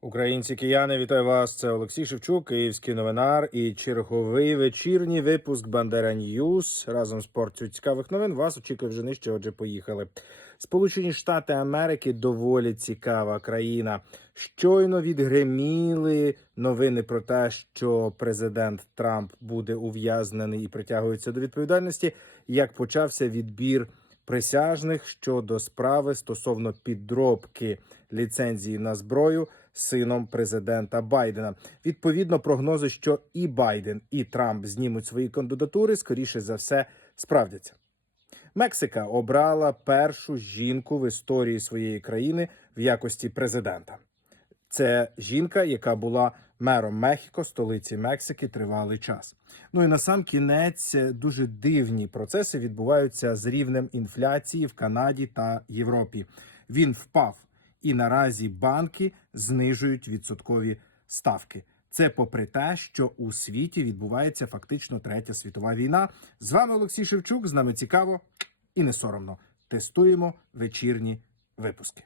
Українці кияни, вітаю вас. Це Олексій Шевчук, київський новинар і черговий вечірній випуск Бандера Ньюс. Разом з порцією цікавих новин вас очікує вже нижче. Отже, поїхали. Сполучені Штати Америки доволі цікава країна. Щойно відгреміли новини про те, що президент Трамп буде ув'язнений і притягується до відповідальності. Як почався відбір присяжних щодо справи стосовно підробки ліцензії на зброю сином президента Байдена. Відповідно, прогнози, що і Байден, і Трамп знімуть свої кандидатури, скоріше за все справдяться. Мексика обрала першу жінку в історії своєї країни в якості президента. Це жінка, яка була мером Мехіко, столиці Мексики, тривалий час. Ну і на сам кінець е, дуже дивні процеси відбуваються з рівнем інфляції в Канаді та Європі. Він впав, і наразі банки знижують відсоткові ставки. Це попри те, що у світі відбувається фактично третя світова війна. З вами Олексій Шевчук. З нами цікаво і не соромно. Тестуємо вечірні випуски.